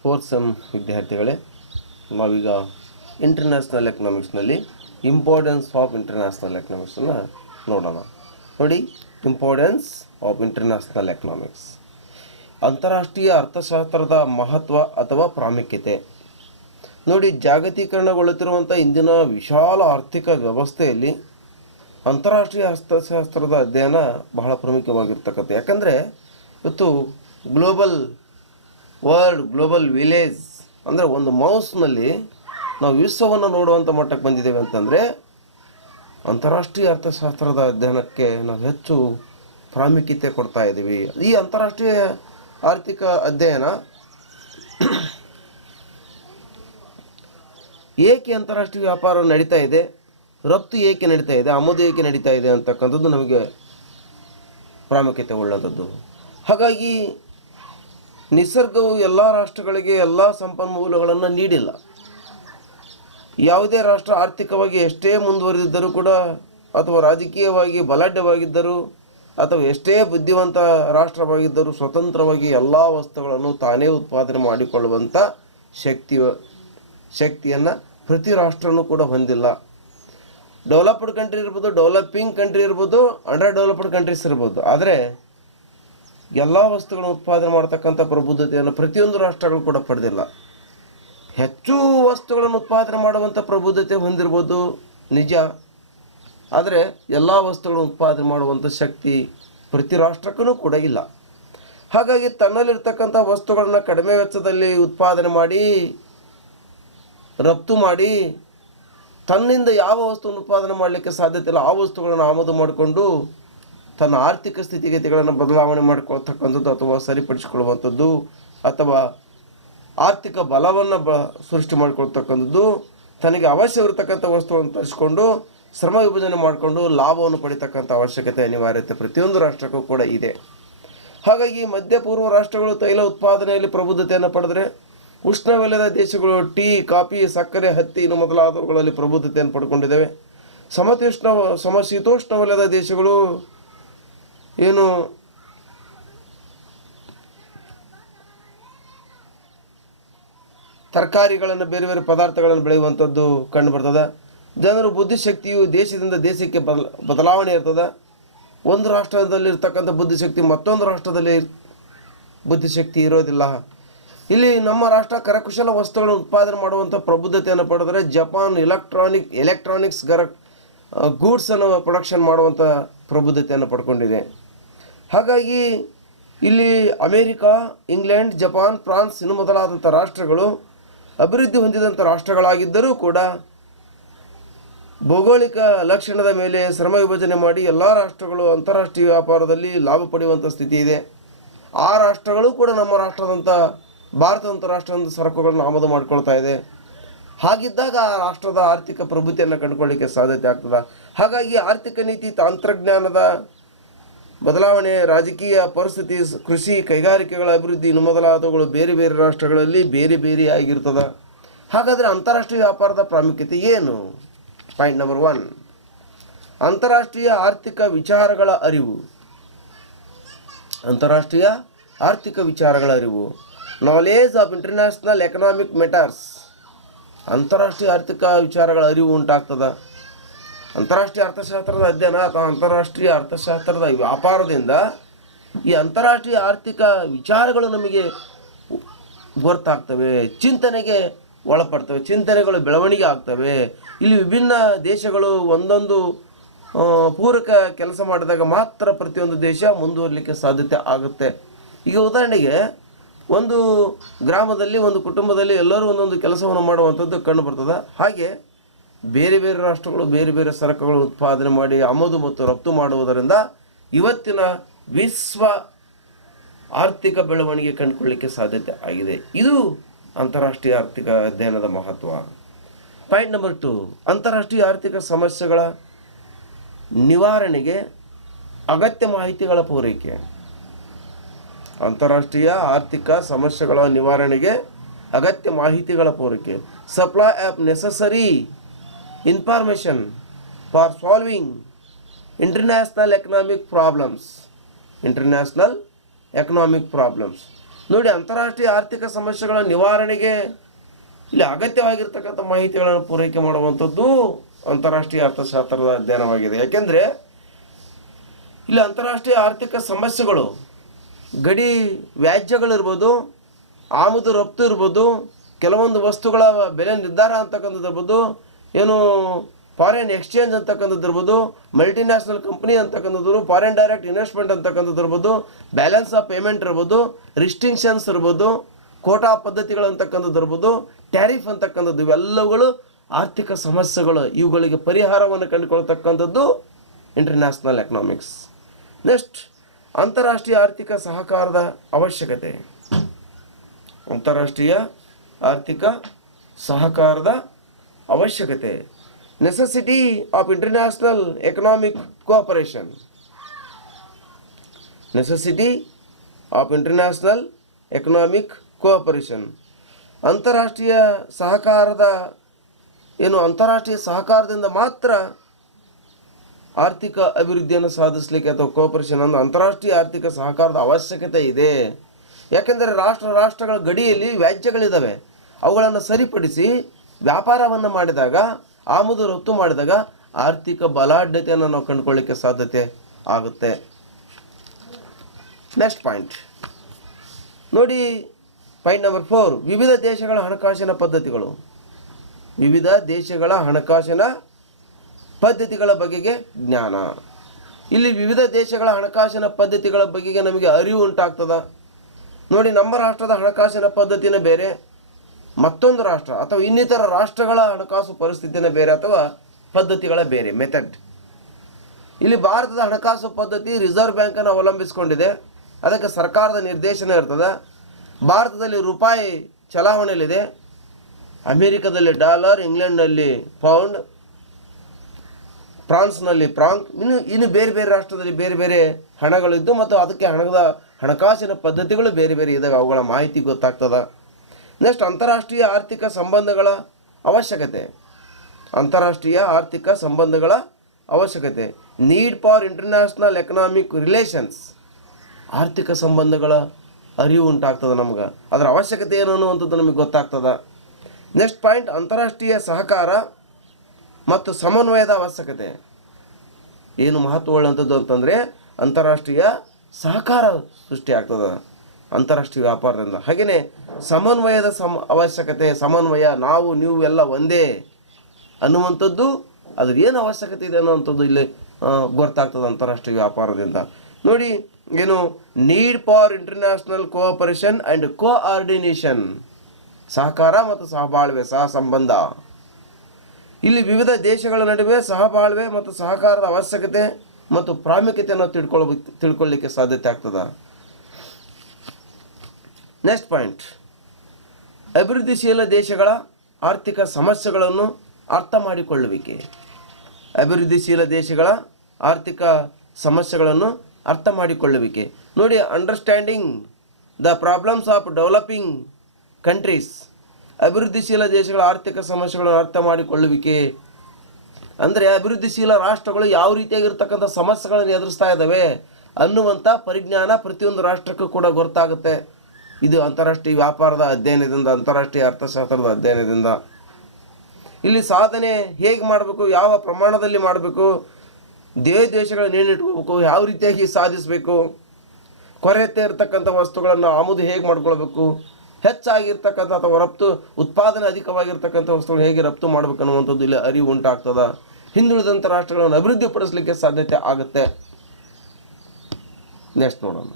Fourth sem ವಿದ್ಯಾರ್ಥಿಗಳೇ, ನಾವೀಗ international ಎಕನಾಮಿಕ್ಸ್ನಲ್ಲಿ importance of international ಎಕನಾಮಿಕ್ಸನ್ನು ನೋಡೋಣ. ನೋಡಿ, ಇಂಪಾರ್ಟೆನ್ಸ್ ಆಫ್ ಇಂಟರ್ನ್ಯಾಷನಲ್ ಎಕನಾಮಿಕ್ಸ್, ಅಂತಾರಾಷ್ಟ್ರೀಯ ಅರ್ಥಶಾಸ್ತ್ರದ ಮಹತ್ವ ಅಥವಾ ಪ್ರಾಮುಖ್ಯತೆ. ನೋಡಿ, ಜಾಗತೀಕರಣಗೊಳ್ಳುತ್ತಿರುವಂಥ ಇಂದಿನ ವಿಶಾಲ ಆರ್ಥಿಕ ವ್ಯವಸ್ಥೆಯಲ್ಲಿ ಅಂತಾರಾಷ್ಟ್ರೀಯ ಅರ್ಥಶಾಸ್ತ್ರದ ಅಧ್ಯಯನ ಬಹಳ ಪ್ರಮುಖವಾಗಿರ್ತಕ್ಕಂಥ. ಯಾಕಂದರೆ ಇವತ್ತು ಗ್ಲೋಬಲ್ ವಿಲೇಜ್ ಅಂದರೆ ಒಂದು ಮೌಸ್ನಲ್ಲಿ ನಾವು ವಿಶ್ವವನ್ನು ನೋಡುವಂಥ ಮಟ್ಟಕ್ಕೆ ಬಂದಿದ್ದೇವೆ ಅಂತಂದರೆ ಅಂತಾರಾಷ್ಟ್ರೀಯ ಅರ್ಥಶಾಸ್ತ್ರದ ಅಧ್ಯಯನಕ್ಕೆ ನಾವು ಹೆಚ್ಚು ಪ್ರಾಮುಖ್ಯತೆ ಕೊಡ್ತಾ ಇದ್ದೀವಿ. ಈ ಅಂತಾರಾಷ್ಟ್ರೀಯ ಆರ್ಥಿಕ ಅಧ್ಯಯನ ಏಕೆ ಅಂತಾರಾಷ್ಟ್ರೀಯ ವ್ಯಾಪಾರ ನಡೀತಾ ಇದೆ, ರಫ್ತು ಏಕೆ ನಡೀತಾ ಇದೆ, ಆಮದು ಏಕೆ ನಡೀತಾ ಇದೆ ಅಂತಕ್ಕಂಥದ್ದು ನಮಗೆ ಪ್ರಾಮುಖ್ಯತೆ ಉಳ್ಳಂಥದ್ದು. ಹಾಗಾಗಿ ನಿಸರ್ಗವು ಎಲ್ಲ ರಾಷ್ಟ್ರಗಳಿಗೆ ಎಲ್ಲ ಸಂಪನ್ಮೂಲಗಳನ್ನು ನೀಡಿಲ್ಲ. ಯಾವುದೇ ರಾಷ್ಟ್ರ ಆರ್ಥಿಕವಾಗಿ ಎಷ್ಟೇ ಮುಂದುವರಿದಿದ್ದರೂ ಕೂಡ, ಅಥವಾ ರಾಜಕೀಯವಾಗಿ ಬಲಾಢ್ಯವಾಗಿದ್ದರೂ, ಅಥವಾ ಎಷ್ಟೇ ಬುದ್ಧಿವಂತ ರಾಷ್ಟ್ರವಾಗಿದ್ದರೂ ಸ್ವತಂತ್ರವಾಗಿ ಎಲ್ಲ ವಸ್ತುಗಳನ್ನು ತಾನೇ ಉತ್ಪಾದನೆ ಮಾಡಿಕೊಳ್ಳುವಂಥ ಶಕ್ತಿಯನ್ನು ಪ್ರತಿ ರಾಷ್ಟ್ರನೂ ಕೂಡ ಹೊಂದಿಲ್ಲ. ಡೆವಲಪ್ಡ್ ಕಂಟ್ರಿ ಇರ್ಬೋದು, ಡೆವಲಪಿಂಗ್ ಕಂಟ್ರಿ ಇರ್ಬೋದು, ಅಂಡರ್ ಡೆವಲಪ್ಡ್ ಕಂಟ್ರೀಸ್ ಇರ್ಬೋದು. ಆದರೆ ಎಲ್ಲ ವಸ್ತುಗಳನ್ನು ಉತ್ಪಾದನೆ ಮಾಡ್ತಕ್ಕಂಥ ಪ್ರಬುದ್ಧತೆಯನ್ನು ಪ್ರತಿಯೊಂದು ರಾಷ್ಟ್ರಗಳು ಕೂಡ ಪಡೆದಿಲ್ಲ. ಹೆಚ್ಚು ವಸ್ತುಗಳನ್ನು ಉತ್ಪಾದನೆ ಮಾಡುವಂಥ ಪ್ರಬುದ್ಧತೆ ಹೊಂದಿರ್ಬೋದು ನಿಜ, ಆದರೆ ಎಲ್ಲ ವಸ್ತುಗಳನ್ನು ಉತ್ಪಾದನೆ ಮಾಡುವಂಥ ಶಕ್ತಿ ಪ್ರತಿ ರಾಷ್ಟ್ರಕ್ಕೂ ಕೂಡ ಇಲ್ಲ. ಹಾಗಾಗಿ ತನ್ನಲ್ಲಿರ್ತಕ್ಕಂಥ ವಸ್ತುಗಳನ್ನು ಕಡಿಮೆ ವೆಚ್ಚದಲ್ಲಿ ಉತ್ಪಾದನೆ ಮಾಡಿ ರಫ್ತು ಮಾಡಿ ತನ್ನಿಂದ ಯಾವ ವಸ್ತುವನ್ನು ಉತ್ಪಾದನೆ ಮಾಡಲಿಕ್ಕೆ ಸಾಧ್ಯತೆ ಇಲ್ಲ ಆ ವಸ್ತುಗಳನ್ನು ಆಮದು ಮಾಡಿಕೊಂಡು ತನ್ನ ಆರ್ಥಿಕ ಸ್ಥಿತಿಗತಿಗಳನ್ನು ಬದಲಾವಣೆ ಮಾಡಿಕೊಳ್ತಕ್ಕಂಥದ್ದು ಅಥವಾ ಸರಿಪಡಿಸಿಕೊಳ್ಳುವಂಥದ್ದು, ಅಥವಾ ಆರ್ಥಿಕ ಬಲವನ್ನು ಸೃಷ್ಟಿ ಮಾಡಿಕೊಳ್ತಕ್ಕಂಥದ್ದು, ತನಗೆ ಅವಶ್ಯವಿರತಕ್ಕಂಥ ವಸ್ತುವನ್ನು ತರಿಸಿಕೊಂಡು ಶ್ರಮ ವಿಭಜನೆ ಮಾಡಿಕೊಂಡು ಲಾಭವನ್ನು ಪಡಿತಕ್ಕಂಥ ಅವಶ್ಯಕತೆ ಅನಿವಾರ್ಯತೆ ಪ್ರತಿಯೊಂದು ರಾಷ್ಟ್ರಕ್ಕೂ ಕೂಡ ಇದೆ. ಹಾಗಾಗಿ ಮಧ್ಯಪೂರ್ವ ರಾಷ್ಟ್ರಗಳು ತೈಲ ಉತ್ಪಾದನೆಯಲ್ಲಿ ಪ್ರಬುದ್ಧತೆಯನ್ನು ಪಡೆದರೆ, ಉಷ್ಣವಲಯದ ದೇಶಗಳು ಟೀ, ಕಾಫಿ, ಸಕ್ಕರೆ, ಹತ್ತಿ ಇನ್ನು ಮೊದಲಾದವುಗಳಲ್ಲಿ ಪ್ರಬುದ್ಧತೆಯನ್ನು ಪಡ್ಕೊಂಡಿದ್ದೇವೆ. ಸಮಶೀತೋಷ್ಣ ವಲಯದ ದೇಶಗಳು ಏನು ತರಕಾರಿಗಳನ್ನು, ಬೇರೆ ಬೇರೆ ಪದಾರ್ಥಗಳನ್ನು ಬೆಳೆಯುವಂಥದ್ದು ಕಂಡು ಬರ್ತದೆ. ಜನರು ಬುದ್ಧಿಶಕ್ತಿಯು ದೇಶದಿಂದ ದೇಶಕ್ಕೆ ಬದಲಾವಣೆ ಇರ್ತದೆ. ಒಂದು ರಾಷ್ಟ್ರದಲ್ಲಿ ಇರ್ತಕ್ಕಂಥ ಬುದ್ಧಿಶಕ್ತಿ ಮತ್ತೊಂದು ರಾಷ್ಟ್ರದಲ್ಲಿ ಬುದ್ಧಿಶಕ್ತಿ ಇರೋದಿಲ್ಲ. ಇಲ್ಲಿ ನಮ್ಮ ರಾಷ್ಟ್ರ ಕರಕುಶಲ ವಸ್ತುಗಳನ್ನು ಉತ್ಪಾದನೆ ಮಾಡುವಂಥ ಪ್ರಬುದ್ಧತೆಯನ್ನು ಪಡೆದರೆ, ಜಪಾನ್ ಎಲೆಕ್ಟ್ರಾನಿಕ್ಸ್ ಗೂಡ್ಸನ್ನು ಪ್ರೊಡಕ್ಷನ್ ಮಾಡುವಂಥ ಪ್ರಬುದ್ಧತೆಯನ್ನು ಪಡ್ಕೊಂಡಿದೆ. ಹಾಗಾಗಿ ಇಲ್ಲಿ ಅಮೇರಿಕಾ, ಇಂಗ್ಲೆಂಡ್, ಜಪಾನ್, ಫ್ರಾನ್ಸ್ ಇನ್ನು ಮೊದಲಾದಂಥ ರಾಷ್ಟ್ರಗಳು ಅಭಿವೃದ್ಧಿ ಹೊಂದಿದಂಥ ರಾಷ್ಟ್ರಗಳಾಗಿದ್ದರೂ ಕೂಡ ಭೌಗೋಳಿಕ ಲಕ್ಷಣದ ಮೇಲೆ ಶ್ರಮ ವಿಭಜನೆ ಮಾಡಿ ಎಲ್ಲ ರಾಷ್ಟ್ರಗಳು ಅಂತಾರಾಷ್ಟ್ರೀಯ ವ್ಯಾಪಾರದಲ್ಲಿ ಲಾಭ ಪಡೆಯುವಂಥ ಸ್ಥಿತಿ ಇದೆ. ಆ ರಾಷ್ಟ್ರಗಳು ಕೂಡ ನಮ್ಮ ರಾಷ್ಟ್ರದಂಥ ಭಾರತದಂಥ ರಾಷ್ಟ್ರದಂಥ ಸರಕುಗಳನ್ನು ಆಮದು ಮಾಡಿಕೊಳ್ತಾ ಇದೆ. ಹಾಗಿದ್ದಾಗ ಆ ರಾಷ್ಟ್ರದ ಆರ್ಥಿಕ ಪ್ರಬುದ್ಧಿಯನ್ನು ಕಂಡುಕೊಳ್ಳಿಕ್ಕೆ ಸಾಧ್ಯತೆ ಆಗ್ತದೆ. ಹಾಗಾಗಿ ಆರ್ಥಿಕ ನೀತಿ, ತಂತ್ರಜ್ಞಾನದ ಬದಲಾವಣೆ, ರಾಜಕೀಯ ಪರಿಸ್ಥಿತಿ, ಕೃಷಿ, ಕೈಗಾರಿಕೆಗಳ ಅಭಿವೃದ್ಧಿ ಇನ್ನು ಮೊದಲಾದವುಗಳು ಬೇರೆ ಬೇರೆ ರಾಷ್ಟ್ರಗಳಲ್ಲಿ ಬೇರೆ ಬೇರೆ ಆಗಿರ್ತದೆ. ಹಾಗಾದರೆ ಅಂತಾರಾಷ್ಟ್ರೀಯ ವ್ಯಾಪಾರದ ಪ್ರಾಮುಖ್ಯತೆ ಏನು? ಪಾಯಿಂಟ್ ನಂಬರ್ 1, ಅಂತಾರಾಷ್ಟ್ರೀಯ ಆರ್ಥಿಕ ವಿಚಾರಗಳ ಅರಿವು. ಅಂತಾರಾಷ್ಟ್ರೀಯ ಆರ್ಥಿಕ ವಿಚಾರಗಳ ಅರಿವು, knowledge of international economic matters. ಅಂತಾರಾಷ್ಟ್ರೀಯ ಆರ್ಥಿಕ ವಿಚಾರಗಳ ಅರಿವು ಉಂಟಾಗ್ತದೆ. ಅಂತಾರಾಷ್ಟ್ರೀಯ ಅರ್ಥಶಾಸ್ತ್ರದ ಅಧ್ಯಯನ ಅಥವಾ ಅಂತಾರಾಷ್ಟ್ರೀಯ ಅರ್ಥಶಾಸ್ತ್ರದ ವ್ಯಾಪಾರದಿಂದ ಈ ಅಂತಾರಾಷ್ಟ್ರೀಯ ಆರ್ಥಿಕ ವಿಚಾರಗಳು ನಮಗೆ ಗೊತ್ತಾಗ್ತವೆ, ಚಿಂತನೆಗೆ ಒಳಪಡ್ತವೆ, ಚಿಂತನೆಗಳು ಬೆಳವಣಿಗೆ ಆಗ್ತವೆ. ಇಲ್ಲಿ ವಿಭಿನ್ನ ದೇಶಗಳು ಒಂದೊಂದು ಪೂರಕ ಕೆಲಸ ಮಾಡಿದಾಗ ಮಾತ್ರ ಪ್ರತಿಯೊಂದು ದೇಶ ಮುಂದುವರಲಿಕ್ಕೆ ಸಾಧ್ಯತೆ ಆಗುತ್ತೆ. ಈಗ ಉದಾಹರಣೆಗೆ ಒಂದು ಗ್ರಾಮದಲ್ಲಿ, ಒಂದು ಕುಟುಂಬದಲ್ಲಿ ಎಲ್ಲರೂ ಒಂದೊಂದು ಕೆಲಸವನ್ನು ಮಾಡುವಂಥದ್ದು ಕಂಡು ಬರ್ತದೆ. ಹಾಗೆ ಬೇರೆ ಬೇರೆ ರಾಷ್ಟ್ರಗಳು ಬೇರೆ ಬೇರೆ ಸರಕುಗಳು ಉತ್ಪಾದನೆ ಮಾಡಿ ಆಮದು ಮತ್ತು ರಫ್ತು ಮಾಡುವುದರಿಂದ ಇವತ್ತಿನ ವಿಶ್ವ ಆರ್ಥಿಕ ಬೆಳವಣಿಗೆ ಕಂಡುಕೊಳ್ಳಲಿಕ್ಕೆ ಸಾಧ್ಯತೆ ಆಗಿದೆ. ಇದು ಅಂತಾರಾಷ್ಟ್ರೀಯ ಆರ್ಥಿಕ ಅಧ್ಯಯನದ ಮಹತ್ವ. ಪಾಯಿಂಟ್ ನಂಬರ್ 2, ಅಂತಾರಾಷ್ಟ್ರೀಯ ಆರ್ಥಿಕ ಸಮಸ್ಯೆಗಳ ನಿವಾರಣೆಗೆ ಅಗತ್ಯ ಮಾಹಿತಿಗಳ ಪೂರೈಕೆ. ಅಂತಾರಾಷ್ಟ್ರೀಯ ಆರ್ಥಿಕ ಸಮಸ್ಯೆಗಳ ನಿವಾರಣೆಗೆ ಅಗತ್ಯ ಮಾಹಿತಿಗಳ ಪೂರೈಕೆ. Supply of necessary information for solving international economic problems. International economic problems. ನೋಡಿ, ಅಂತಾರಾಷ್ಟ್ರೀಯ ಆರ್ಥಿಕ ಸಮಸ್ಯೆಗಳ ನಿವಾರಣೆಗೆ ಇಲ್ಲಿ ಅಗತ್ಯವಾಗಿರ್ತಕ್ಕಂಥ ಮಾಹಿತಿಗಳನ್ನು ಪೂರೈಕೆ ಮಾಡುವಂಥದ್ದು ಅಂತಾರಾಷ್ಟ್ರೀಯ ಅರ್ಥಶಾಸ್ತ್ರದ ಅಧ್ಯಯನವಾಗಿದೆ. ಯಾಕೆಂದರೆ ಇಲ್ಲಿ ಅಂತಾರಾಷ್ಟ್ರೀಯ ಆರ್ಥಿಕ ಸಮಸ್ಯೆಗಳು ಗಡಿ ವ್ಯಾಜ್ಯಗಳಿರ್ಬೋದು, ಆಮದು ರಫ್ತು ಇರ್ಬೋದು, ಕೆಲವೊಂದು ವಸ್ತುಗಳ ಬೆಲೆ ನಿರ್ಧಾರ ಅಂತಕ್ಕಂಥದ್ದು ಇರ್ಬೋದು, ಏನು ಫಾರಿನ್ ಎಕ್ಸ್ಚೇಂಜ್ ಅಂತಕ್ಕಂಥದ್ದು ಇರ್ಬೋದು, ಮಲ್ಟಿನ್ಯಾಷನಲ್ ಕಂಪ್ನಿ ಅಂತಕ್ಕಂಥದ್ದು, ಫಾರಿನ್ ಡೈರೆಕ್ಟ್ ಇನ್ವೆಸ್ಟ್ಮೆಂಟ್ ಅಂತಕ್ಕಂಥದ್ದು ಇರ್ಬೋದು, ಬ್ಯಾಲೆನ್ಸ್ ಆಫ್ ಪೇಮೆಂಟ್ ಇರ್ಬೋದು, ರಿಸ್ಟ್ರಿಕ್ಷನ್ಸ್ ಇರ್ಬೋದು, ಕೋಟಾ ಪದ್ಧತಿಗಳು ಅಂತಕ್ಕಂಥದ್ದು ಇರ್ಬೋದು, ಟ್ಯಾರಿಫ್ ಅಂತಕ್ಕಂಥದ್ದು, ಇವೆಲ್ಲವುಗಳು ಆರ್ಥಿಕ ಸಮಸ್ಯೆಗಳು. ಇವುಗಳಿಗೆ ಪರಿಹಾರವನ್ನು ಕಂಡುಕೊಳ್ತಕ್ಕಂಥದ್ದು ಇಂಟರ್ನ್ಯಾಷನಲ್ ಎಕನಾಮಿಕ್ಸ್. ನೆಕ್ಸ್ಟ್, ಅಂತಾರಾಷ್ಟ್ರೀಯ ಆರ್ಥಿಕ ಸಹಕಾರದ ಅವಶ್ಯಕತೆ. ಅಂತಾರಾಷ್ಟ್ರೀಯ ಆರ್ಥಿಕ ಸಹಕಾರದ ಅವಶ್ಯಕತೆ. Necessity of international economic cooperation. Necessity of international economic cooperation. ಅಂತಾರಾಷ್ಟ್ರೀಯ ಸಹಕಾರದ ಅಂತಾರಾಷ್ಟ್ರೀಯ ಸಹಕಾರದಿಂದ ಮಾತ್ರ ಆರ್ಥಿಕ ಅಭಿವೃದ್ಧಿಯನ್ನು ಸಾಧಿಸಲಿಕ್ಕೆ ಅಥವಾ ಕೋಆಪರೇಷನ್ ಅಂದರೆ ಅಂತಾರಾಷ್ಟ್ರೀಯ ಆರ್ಥಿಕ ಸಹಕಾರದ ಅವಶ್ಯಕತೆ ಇದೆ. ಯಾಕೆಂದರೆ ರಾಷ್ಟ್ರಗಳ ಗಡಿಯಲ್ಲಿ ವ್ಯಾಜ್ಯಗಳಿದ್ದಾವೆ. ಅವುಗಳನ್ನು ಸರಿಪಡಿಸಿ ವ್ಯಾಪಾರವನ್ನು ಮಾಡಿದಾಗ, ಆಮದು ರಫ್ತು ಮಾಡಿದಾಗ ಆರ್ಥಿಕ ಬಲಾಢ್ಯತೆಯನ್ನು ನಾವು ಕಂಡುಕೊಳ್ಳಿಕ್ಕೆ ಸಾಧ್ಯತೆ ಆಗುತ್ತೆ. ನೆಕ್ಸ್ಟ್ ಪಾಯಿಂಟ್ ನೋಡಿ, ಪಾಯಿಂಟ್ ನಂಬರ್ 4, ವಿವಿಧ ದೇಶಗಳ ಹಣಕಾಸಿನ ಪದ್ಧತಿಗಳು. ವಿವಿಧ ದೇಶಗಳ ಹಣಕಾಸಿನ ಪದ್ಧತಿಗಳ ಬಗೆಗೆ ಜ್ಞಾನ. ಇಲ್ಲಿ ವಿವಿಧ ದೇಶಗಳ ಹಣಕಾಸಿನ ಪದ್ಧತಿಗಳ ಬಗೆಗೆ ನಮಗೆ ಅರಿವು ಉಂಟಾಗ್ತದ. ನೋಡಿ, ನಮ್ಮ ರಾಷ್ಟ್ರದ ಹಣಕಾಸಿನ ಪದ್ಧತಿನೇ ಬೇರೆ, ಮತ್ತೊಂದು ರಾಷ್ಟ್ರ ಅಥವಾ ಇನ್ನಿತರ ರಾಷ್ಟ್ರಗಳ ಹಣಕಾಸು ಪರಿಸ್ಥಿತಿನೇ ಬೇರೆ ಅಥವಾ ಪದ್ಧತಿಗಳ ಬೇರೆ ಮೆಥಡ್. ಇಲ್ಲಿ ಭಾರತದ ಹಣಕಾಸು ಪದ್ಧತಿ ರಿಸರ್ವ್ ಬ್ಯಾಂಕನ್ನು ಅವಲಂಬಿಸಿಕೊಂಡಿದೆ. ಅದಕ್ಕೆ ಸರ್ಕಾರದ ನಿರ್ದೇಶನ ಇರ್ತದೆ. ಭಾರತದಲ್ಲಿ ರೂಪಾಯಿ ಚಲಾವಣೆಯಲ್ಲಿದೆ, ಅಮೇರಿಕಾದಲ್ಲಿ ಡಾಲರ್, ಇಂಗ್ಲೆಂಡ್ನಲ್ಲಿ ಪೌಂಡ್, ಫ್ರಾನ್ಸ್ನಲ್ಲಿ ಫ್ರಾಂಕ್, ಇನ್ನು ಬೇರೆ ಬೇರೆ ರಾಷ್ಟ್ರದಲ್ಲಿ ಬೇರೆ ಬೇರೆ ಹಣಗಳಿದ್ದು ಮತ್ತು ಅದಕ್ಕೆ ಹಣಕಾಸಿನ ಪದ್ಧತಿಗಳು ಬೇರೆ ಬೇರೆ ಇದ್ದಾವೆ. ಅವುಗಳ ಮಾಹಿತಿ ಗೊತ್ತಾಗ್ತದೆ. ನೆಕ್ಸ್ಟ್, ಅಂತಾರಾಷ್ಟ್ರೀಯ ಆರ್ಥಿಕ ಸಂಬಂಧಗಳ ಅವಶ್ಯಕತೆ. ಅಂತಾರಾಷ್ಟ್ರೀಯ ಆರ್ಥಿಕ ಸಂಬಂಧಗಳ ಅವಶ್ಯಕತೆ. Need for international economic relations. ಆರ್ಥಿಕ ಸಂಬಂಧಗಳ ಅರಿವು ಉಂಟಾಗ್ತದೆ ನಮ್ಗೆ, ಅದರ ಅವಶ್ಯಕತೆ ಏನು ಅನ್ನುವಂಥದ್ದು ನಮಗೆ ಗೊತ್ತಾಗ್ತದೆ. ನೆಕ್ಸ್ಟ್ ಪಾಯಿಂಟ್, ಅಂತಾರಾಷ್ಟ್ರೀಯ ಸಹಕಾರ ಮತ್ತು ಸಮನ್ವಯದ ಅವಶ್ಯಕತೆ. ಏನು ಮಹತ್ವವುಳ್ಳಂಥದ್ದು ಅಂತಂದರೆ ಅಂತಾರಾಷ್ಟ್ರೀಯ ಸಹಕಾರ ಸೃಷ್ಟಿಯಾಗ್ತದೆ ಅಂತಾರಾಷ್ಟ್ರೀಯ ವ್ಯಾಪಾರದಿಂದ. ಹಾಗೆಯೇ ಸಮನ್ವಯದ ಅವಶ್ಯಕತೆ. ಸಮನ್ವಯ, ನಾವು ನೀವು ಎಲ್ಲ ಒಂದೇ ಅನ್ನುವಂಥದ್ದು, ಅದ್ರ ಏನು ಅವಶ್ಯಕತೆ ಇದೆ ಅನ್ನುವಂಥದ್ದು ಇಲ್ಲಿ ಗೊತ್ತಾಗ್ತದೆ ಅಂತಾರಾಷ್ಟ್ರೀಯ ವ್ಯಾಪಾರದಿಂದ. ನೋಡಿ, need for international cooperation and coordination. ಸಹಕಾರ ಮತ್ತು ಸಹಬಾಳ್ವೆ, ಸಹ ಸಂಬಂಧ. ಇಲ್ಲಿ ವಿವಿಧ ದೇಶಗಳ ನಡುವೆ ಸಹಬಾಳ್ವೆ ಮತ್ತು ಸಹಕಾರದ ಅವಶ್ಯಕತೆ ಮತ್ತು ಪ್ರಾಮುಖ್ಯತೆಯನ್ನು ತಿಳ್ಕೊಳ್ಳಿಕ್ಕೆ ಸಾಧ್ಯತೆ ಆಗ್ತದೆ. ನೆಕ್ಸ್ಟ್ ಪಾಯಿಂಟ್, ಅಭಿವೃದ್ಧಿಶೀಲ ದೇಶಗಳ ಆರ್ಥಿಕ ಸಮಸ್ಯೆಗಳನ್ನು ಅರ್ಥ ಮಾಡಿಕೊಳ್ಳುವಿಕೆ. ಅಭಿವೃದ್ಧಿಶೀಲ ದೇಶಗಳ ಆರ್ಥಿಕ ಸಮಸ್ಯೆಗಳನ್ನು ಅರ್ಥ ಮಾಡಿಕೊಳ್ಳುವಿಕೆ. ನೋಡಿ, understanding the problems of developing countries. ಅಭಿವೃದ್ಧಿಶೀಲ ದೇಶಗಳ ಆರ್ಥಿಕ ಸಮಸ್ಯೆಗಳನ್ನು ಅರ್ಥ ಮಾಡಿಕೊಳ್ಳುವಿಕೆ ಅಂದರೆ ಅಭಿವೃದ್ಧಿಶೀಲ ರಾಷ್ಟ್ರಗಳು ಯಾವ ರೀತಿಯಾಗಿರ್ತಕ್ಕಂಥ ಸಮಸ್ಯೆಗಳನ್ನು ಎದುರಿಸ್ತಾ ಇದ್ದಾವೆ ಅನ್ನುವಂಥ ಪರಿಜ್ಞಾನ ಪ್ರತಿಯೊಂದು ರಾಷ್ಟ್ರಕ್ಕೂ ಕೂಡ ಗೊತ್ತಾಗುತ್ತೆ. ಇದು ಅಂತಾರಾಷ್ಟ್ರೀಯ ವ್ಯಾಪಾರದ ಅಧ್ಯಯನದಿಂದ, ಅಂತಾರಾಷ್ಟ್ರೀಯ ಅರ್ಥಶಾಸ್ತ್ರದ ಅಧ್ಯಯನದಿಂದ. ಇಲ್ಲಿ ಸಾಧನೆ ಹೇಗೆ ಮಾಡಬೇಕು, ಯಾವ ಪ್ರಮಾಣದಲ್ಲಿ ಮಾಡಬೇಕು, ದೇಶಗಳನ್ನು ಏನಿಟ್ಕೋಬೇಕು, ಯಾವ ರೀತಿಯಾಗಿ ಸಾಧಿಸಬೇಕು, ಕೊರತೆ ಇರತಕ್ಕಂಥ ವಸ್ತುಗಳನ್ನು ಆಮದು ಹೇಗೆ ಮಾಡ್ಕೊಳ್ಬೇಕು, ಹೆಚ್ಚಾಗಿರ್ತಕ್ಕಂಥ ಅಥವಾ ರಫ್ತು ಉತ್ಪಾದನೆ ಅಧಿಕವಾಗಿರ್ತಕ್ಕಂಥ ವಸ್ತುಗಳು ಹೇಗೆ ರಫ್ತು ಮಾಡಬೇಕು ಅನ್ನುವಂಥದ್ದು ಇಲ್ಲಿ ಅರಿವು ಉಂಟಾಗ್ತದೆ. ಹಿಂದುಳಿದಂಥ ರಾಷ್ಟ್ರಗಳನ್ನು ಅಭಿವೃದ್ಧಿಪಡಿಸಲಿಕ್ಕೆ ಸಾಧ್ಯತೆ ಆಗುತ್ತೆ. ನೆಕ್ಸ್ಟ್ ನೋಡೋಣ.